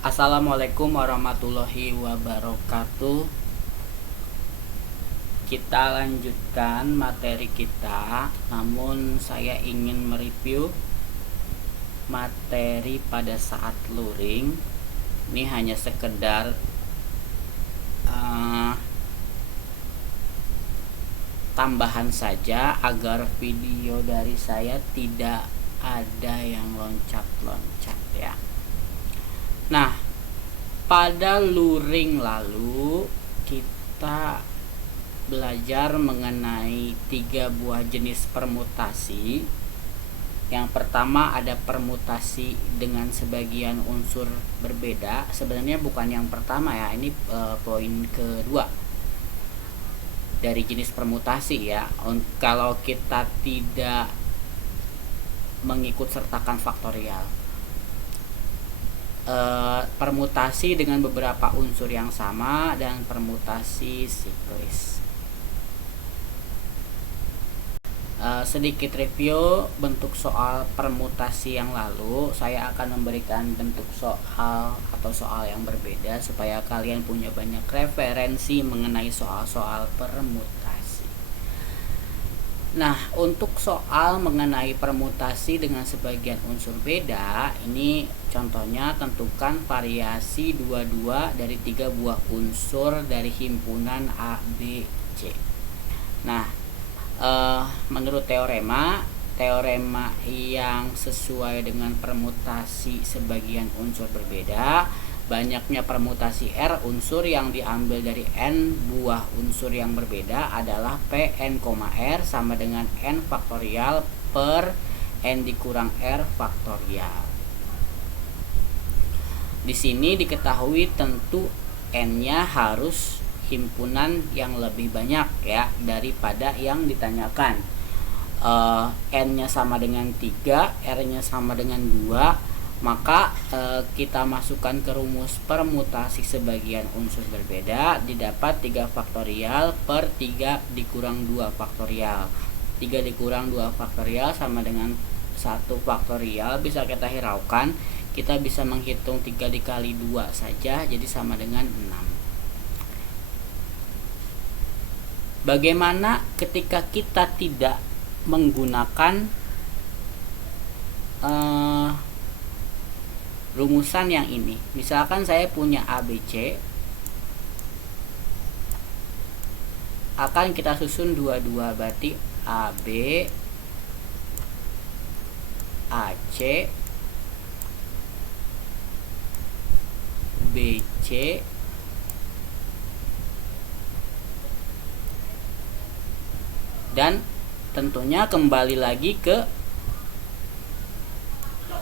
Assalamualaikum warahmatullahi wabarakatuh. Kita lanjutkan materi kita, namun saya ingin mereview materi pada saat luring. Ini hanya sekedar tambahan saja agar video dari saya tidak ada yang loncat-loncat ya. Nah, pada luring lalu kita belajar mengenai 3 buah jenis permutasi. Yang pertama ada permutasi dengan sebagian unsur berbeda. Sebenarnya bukan yang pertama ya, ini poin kedua dari jenis permutasi ya. Kalau kita tidak mengikut sertakan faktorial, permutasi dengan beberapa unsur yang sama, dan permutasi siklis. Sedikit review bentuk soal permutasi yang lalu. Saya akan memberikan bentuk soal atau soal yang berbeda supaya kalian punya banyak referensi mengenai soal-soal permutasi. Nah, untuk soal mengenai permutasi dengan sebagian unsur beda, ini contohnya tentukan variasi 22 dari 3 buah unsur dari himpunan A, B, C. Nah, menurut teorema yang sesuai dengan permutasi sebagian unsur berbeda, banyaknya permutasi R unsur yang diambil dari N buah unsur yang berbeda adalah Pn, R sama dengan N faktorial per N dikurang R faktorial. Di sini diketahui tentu N-nya harus himpunan yang lebih banyak ya daripada yang ditanyakan. N-nya sama dengan 3, R-nya sama dengan 2, maka kita masukkan ke rumus permutasi sebagian unsur berbeda, didapat 3 faktorial per 3 dikurang 2 faktorial. 3 dikurang 2 faktorial sama dengan 1 faktorial. Bisa kita hiraukan, kita bisa menghitung 3 dikali 2 saja, jadi sama dengan 6. Bagaimana ketika kita tidak menggunakan rumusan yang ini? Misalkan saya punya ABC, akan kita susun 22, berarti AB, AC, BC, dan tentunya kembali lagi ke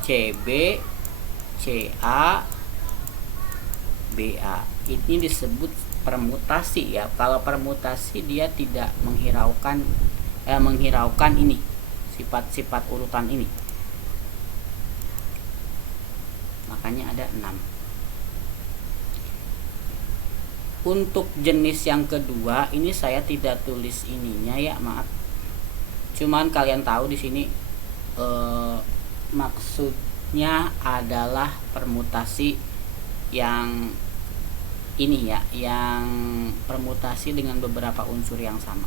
CB, CA, BA. Ini disebut permutasi ya. Kalau permutasi dia tidak menghiraukan ini, sifat-sifat urutan ini. Makanya ada 6. Untuk jenis yang kedua ini saya tidak tulis ininya ya, maaf. Cuman kalian tahu di sini maksudnya adalah permutasi yang ini ya, yang permutasi dengan beberapa unsur yang sama.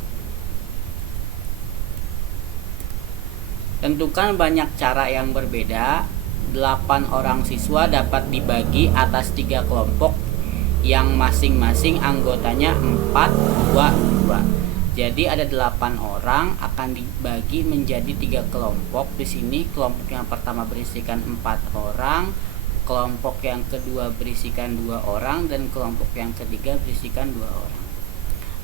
Tentukan banyak cara yang berbeda. 8 orang siswa dapat dibagi atas 3 kelompok yang masing-masing anggotanya 4, 2, 2. Jadi ada 8 orang akan dibagi menjadi 3 kelompok. Di sini kelompok yang pertama berisikan 4 orang, kelompok yang kedua berisikan 2 orang, dan kelompok yang ketiga berisikan 2 orang.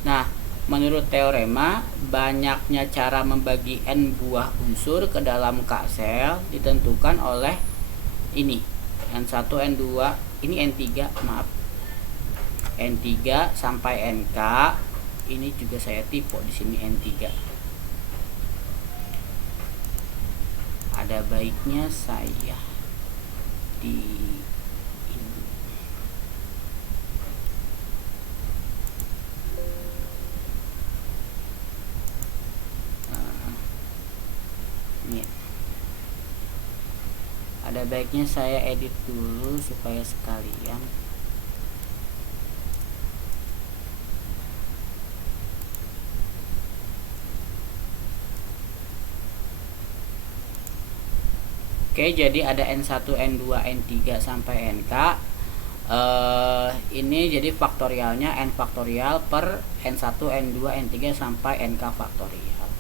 Nah, menurut teorema, banyaknya cara membagi N buah unsur ke dalam K sel ditentukan oleh ini. N1, N2, ini N3, maaf. N3 sampai NK. Ini juga saya tipe di sini N3. Ada baiknya saya di ini. Ini Ada baiknya saya edit dulu supaya sekalian. Oke, jadi ada N1, N2, N3 sampai NK. Ini jadi faktorialnya N faktorial per N1, N2, N3 sampai NK faktorial.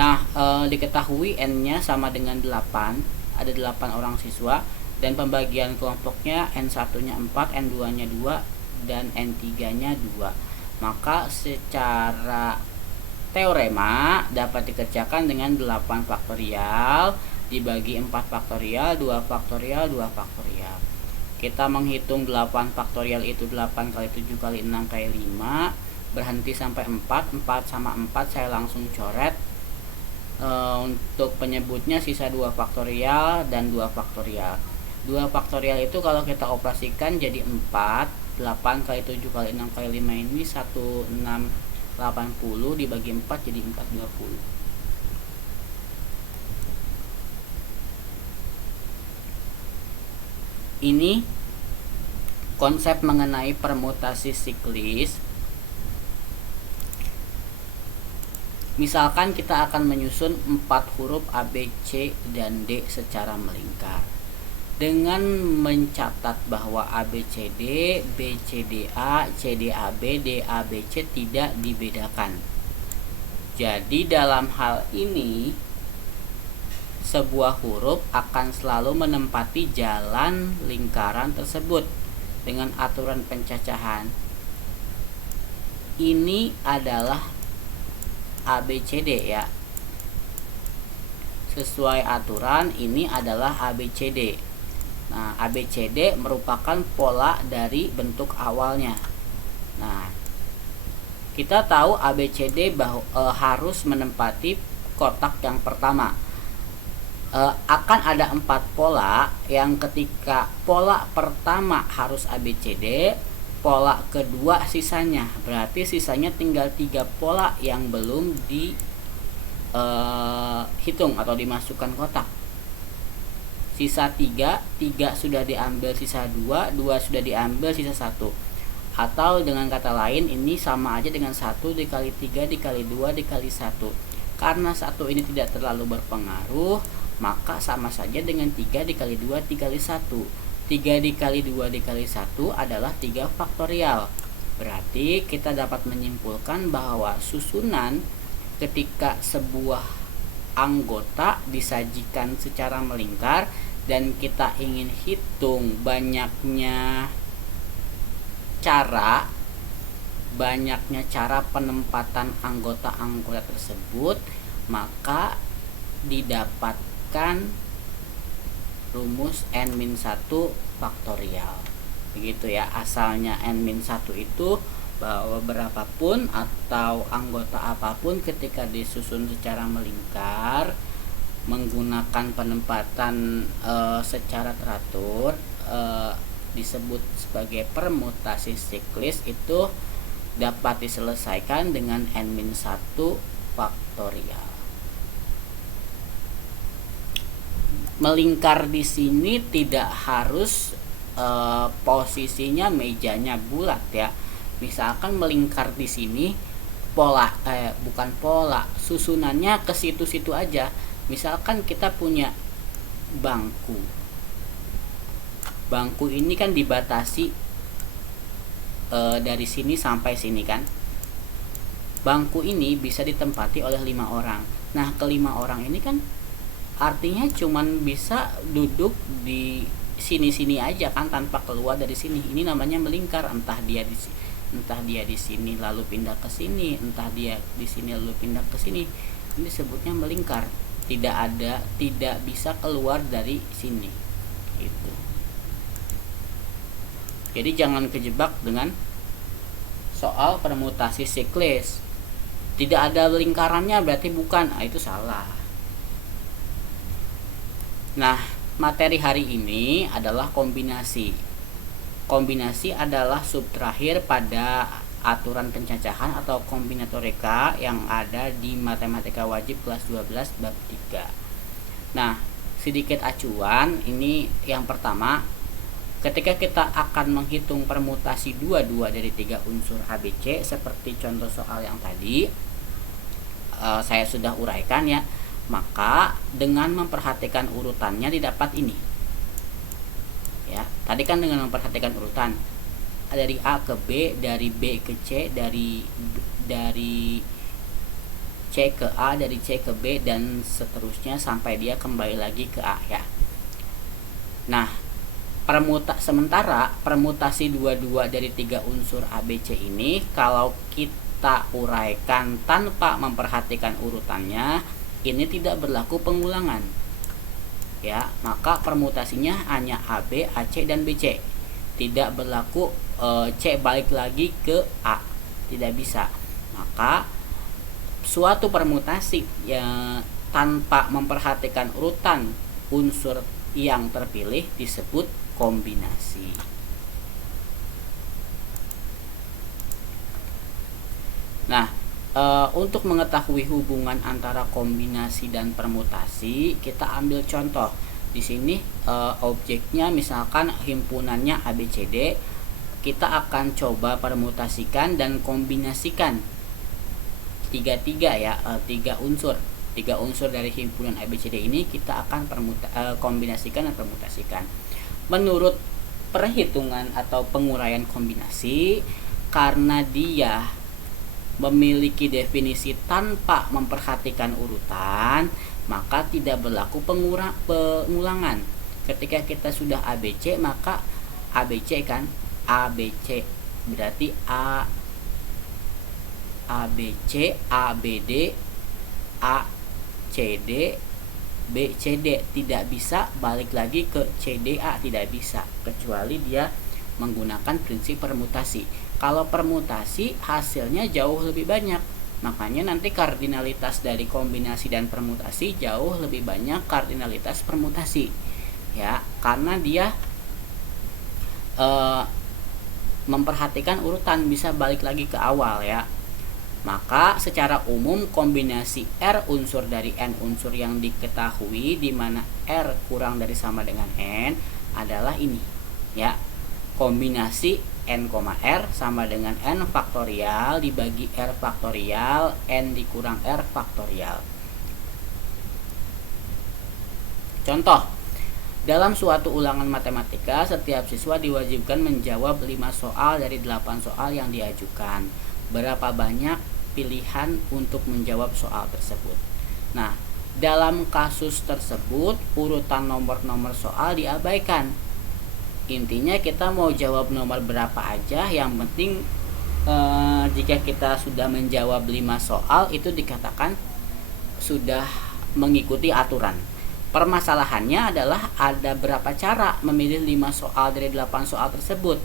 Nah, diketahui N-nya sama dengan 8, ada 8 orang siswa, dan pembagian kelompoknya N1-nya 4, N2-nya 2, dan N3-nya 2. Maka secara teorema dapat dikerjakan dengan 8 faktorial dibagi 4 faktorial, 2 faktorial, 2 faktorial. Kita menghitung 8 faktorial itu 8 kali 7 kali 6 kali 5, berhenti sampai 4, 4 sama 4 saya langsung coret. Untuk penyebutnya sisa 2 faktorial dan 2 faktorial. 2 faktorial itu kalau kita operasikan jadi 4, 8 kali 7 kali 6 kali 5 ini 1680 dibagi 4 jadi 420. Ini konsep mengenai permutasi siklis. Misalkan kita akan menyusun 4 huruf A, B, C, dan D secara melingkar. Dengan mencatat bahwa A, B, C, D, B, C, D, A, C, D, A, B, D, A, B, C tidak dibedakan. Jadi dalam hal ini sebuah huruf akan selalu menempati jalan lingkaran tersebut dengan aturan pencacahan. Ini adalah ABCD ya. Sesuai aturan ini adalah ABCD. Nah, ABCD merupakan pola dari bentuk awalnya. Nah, kita tahu ABCD harus menempati kotak yang pertama. Akan ada 4 pola yang ketika pola pertama harus ABCD, pola kedua sisanya, berarti sisanya tinggal 3 pola yang belum dihitung atau dimasukkan kotak. Sisa 3 sudah diambil, sisa 2 sudah diambil, sisa 1. Atau dengan kata lain ini sama aja dengan 1 dikali 3 dikali 2 dikali 1. Karena 1 ini tidak terlalu berpengaruh, maka sama saja dengan 3 dikali 2 dikali 1. 3 dikali 2 dikali 1 adalah 3 faktorial. Berarti kita dapat menyimpulkan bahwa susunan ketika sebuah anggota disajikan secara melingkar dan kita ingin hitung banyaknya cara penempatan anggota-anggota tersebut, maka didapatkan rumus n-1 faktorial. Begitu ya, asalnya n-1 itu bahwa berapapun atau anggota apapun ketika disusun secara melingkar menggunakan penempatan secara teratur disebut sebagai permutasi siklis, itu dapat diselesaikan dengan n-1 faktorial. Melingkar di sini tidak harus posisinya mejanya bulat ya. Misalkan melingkar di sini susunannya ke situ-situ aja. Misalkan kita punya bangku. Bangku ini kan dibatasi dari sini sampai sini kan. Bangku ini bisa ditempati oleh 5 orang. Nah, ke-5 orang ini kan artinya cuman bisa duduk di sini-sini aja kan, tanpa keluar dari sini. Ini namanya melingkar. Entah dia di sini lalu pindah ke sini, entah dia di sini lalu pindah ke sini. Ini disebutnya melingkar. Tidak bisa keluar dari sini. Gitu. Jadi jangan kejebak dengan soal permutasi siklis. Tidak ada lingkarannya berarti bukan. Itu salah. Nah, materi hari ini adalah kombinasi. Kombinasi adalah sub terakhir pada aturan pencacahan atau kombinatorika yang ada di Matematika Wajib kelas 12 bab 3. Nah, sedikit acuan. Ini yang pertama, ketika kita akan menghitung permutasi 22 dari 3 unsur ABC seperti contoh soal yang tadi saya sudah uraikan ya, maka dengan memperhatikan urutannya didapat ini ya. Tadi kan dengan memperhatikan urutan dari A ke B, dari B ke C, dari C ke A, dari C ke B, dan seterusnya sampai dia kembali lagi ke A ya. Nah, sementara permutasi 22 dari 3 unsur ABC ini kalau kita uraikan tanpa memperhatikan urutannya, ini tidak berlaku pengulangan ya. Maka permutasinya hanya AB, AC, dan BC. Tidak berlaku C balik lagi ke A, tidak bisa. Maka suatu permutasi yang tanpa memperhatikan urutan unsur yang terpilih disebut kombinasi. Nah, untuk mengetahui hubungan antara kombinasi dan permutasi, kita ambil contoh. Di sini objeknya misalkan himpunannya ABCD, kita akan coba permutasikan dan kombinasikan tiga ya, 3 unsur dari himpunan ABCD ini kita akan kombinasikan dan permutasikan. Menurut perhitungan atau penguraian kombinasi, karena dia memiliki definisi tanpa memperhatikan urutan, maka tidak berlaku pengulangan. Ketika kita sudah ABC, maka ABC kan ABC berarti ABC, ABD, ACD, BCD, tidak bisa balik lagi ke CDA, tidak bisa, kecuali dia menggunakan prinsip permutasi. Kalau permutasi hasilnya jauh lebih banyak, makanya nanti kardinalitas dari kombinasi dan permutasi jauh lebih banyak kardinalitas permutasi ya, karena dia memperhatikan urutan, bisa balik lagi ke awal ya. Maka secara umum kombinasi R unsur dari N unsur yang diketahui, di mana R kurang dari sama dengan N, adalah ini ya. Kombinasi N, R sama dengan N faktorial dibagi R faktorial, N dikurang R faktorial. Contoh, dalam suatu ulangan matematika, setiap siswa diwajibkan menjawab 5 soal dari 8 soal yang diajukan. Berapa banyak pilihan untuk menjawab soal tersebut? Nah, dalam kasus tersebut urutan nomor-nomor soal diabaikan. Intinya kita mau jawab nomor berapa aja, yang penting jika kita sudah menjawab 5 soal itu dikatakan sudah mengikuti aturan. Permasalahannya adalah ada berapa cara memilih 5 soal dari 8 soal tersebut.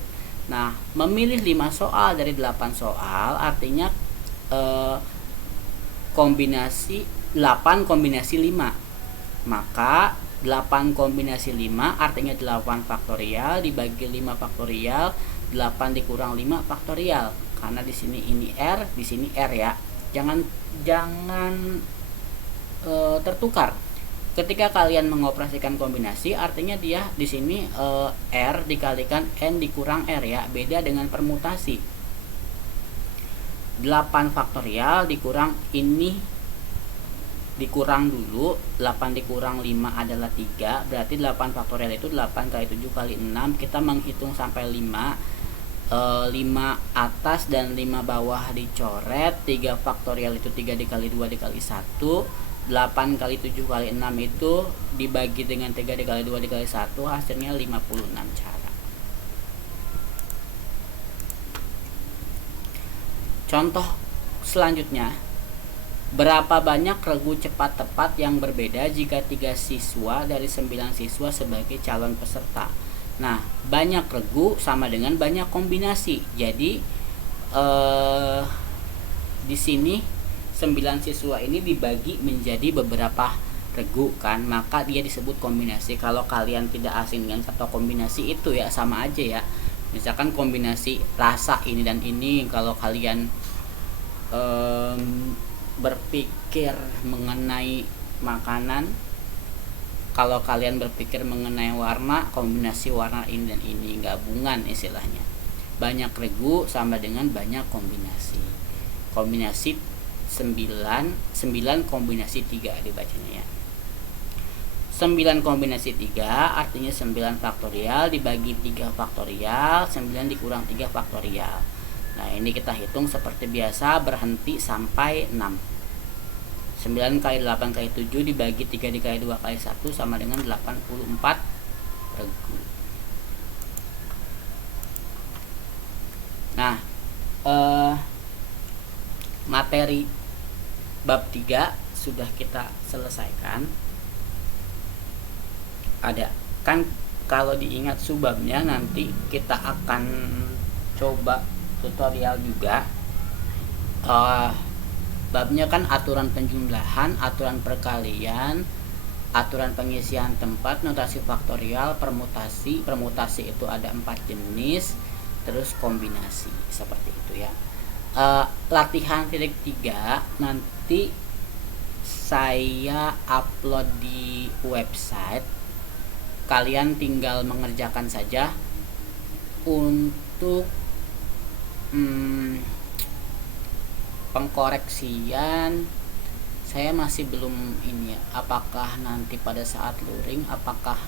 Nah, memilih 5 soal dari 8 soal artinya kombinasi 8 kombinasi 5. Maka 8 kombinasi 5 artinya 8 faktorial dibagi 5 faktorial, 8 dikurang 5 faktorial. Karena di sini ini R, di sini R ya. Jangan tertukar. Ketika kalian mengoperasikan kombinasi, artinya dia di sini R dikalikan N dikurang R ya, beda dengan permutasi. 8 faktorial dikurang ini dikurang dulu, 8 dikurang 5 adalah 3, berarti 8 faktorial itu 8 kali 7 kali 6, kita menghitung sampai 5, 5 atas dan 5 bawah dicoret, 3 faktorial itu 3 dikali 2 dikali 1, 8 kali 7 kali 6 itu dibagi dengan 3 dikali 2 dikali 1, hasilnya 56 cara. Contoh selanjutnya, berapa banyak regu cepat tepat yang berbeda jika 3 siswa dari 9 siswa sebagai calon peserta? Nah, banyak regu sama dengan banyak kombinasi. Jadi di sini 9 siswa ini dibagi menjadi beberapa regu kan, maka dia disebut kombinasi. Kalau kalian tidak asing dengan kata kombinasi itu ya sama aja ya. Misalkan kombinasi rasa ini dan ini, kalau kalian berpikir mengenai makanan, kalau kalian berpikir mengenai warna, kombinasi warna ini dan ini, gabungan istilahnya. Banyak regu sama dengan banyak kombinasi. Kombinasi 9 kombinasi 3 dibacanya ya. 9 kombinasi 3 artinya 9 faktorial dibagi 3 faktorial, 9 dikurang 3 faktorial. Nah, ini kita hitung seperti biasa, berhenti sampai 6. 9 kali 8 kali 7 dibagi 3 dikali 2 kali 1 sama dengan 84 regu. Nah, materi bab 3 sudah kita selesaikan. Ada kan, kalau diingat subbabnya nanti kita akan coba tutorial juga. Babnya kan aturan penjumlahan, aturan perkalian, aturan pengisian tempat, notasi faktorial, permutasi. Permutasi itu ada 4 jenis, terus kombinasi, seperti itu ya. Latihan titik 3 nanti saya upload di website. Kalian tinggal mengerjakan saja. Untuk pengkoreksian saya masih belum ini ya, apakah nanti pada saat luring, apakah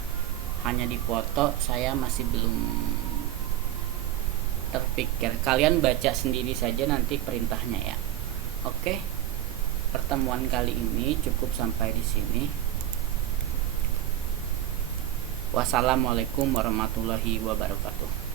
hanya dipoto, saya masih belum terpikir. Kalian baca sendiri saja nanti perintahnya ya. Oke, pertemuan kali ini cukup sampai di sini. Wassalamualaikum warahmatullahi wabarakatuh.